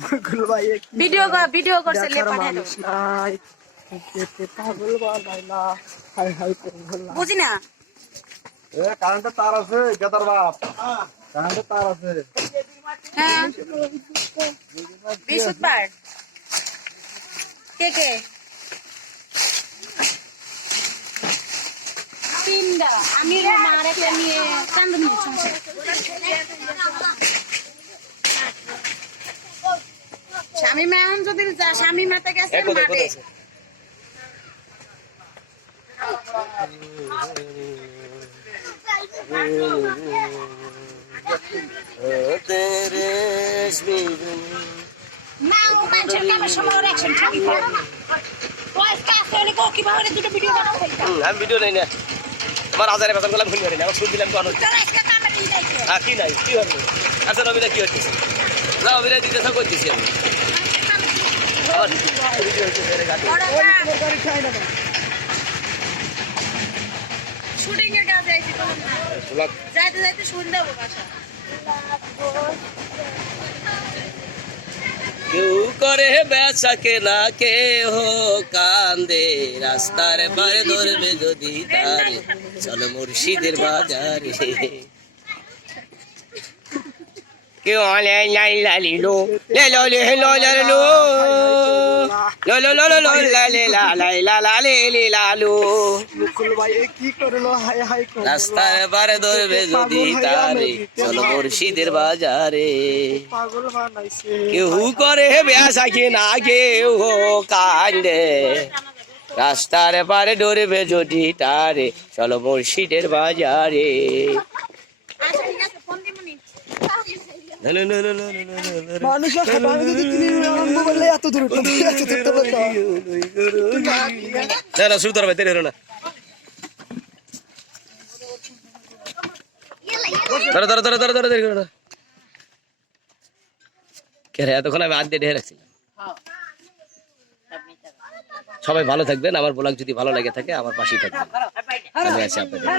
পাগল ভাই video video করছে লে দাও। পাগল না হাই হাই পাগল বুঝি না এ কারেন্টের তার আছে গেতার বাপ। কারেন্টের তার আছে। হ্যাঁ। কে কে? আমি রুমা আর নিয়ে স্বামী মা এখন যদি যা- স্বামী মাতে গেছে মাঠে না ও মানুষের কামের সময় ওর অ্যাকশন ঠিকই করে না ওই কাজ করে ভিডিও বানাবো বলতা আমি ভিডিও নেই না। আমার হাজারে বেতন করলাম করি না আমার সুদ দিলাম আর। কি নাই? কি হবে আচ্ছা অভিনয় কি হচ্ছে না অভিনয় দিতে করতেছি আমি আবার ভিডিও হচ্ছে বেড়ে গাছে। শুটিং এর কাজে আইছি বলুন না ব্লগ যাইতে যাইতে শুনতে হবে বাসা। কেউ করে বেচা কেনা কেহ কান্দে। রাস্তার পারে ধরবে যদি তারে। চলো মুর্শিদের বাজারে। কি রাস্তার পারে ধরবে যদি তারে চলো মুর্শিদের বাজারে পাগল বানাইছে কেউ করে বেসা কিনা কেউ কান্দে রাস্তার পারে ডরবে যদি তারে চলো মুর্শিদের বাজারে এতক্ষণ আমি ঢেকে রাখছিলাম। সবাই ভালো থাকবেন, আমার ব্লগ যদি ভালো লাগে থাকে, আমার পাশেই আপনাদের।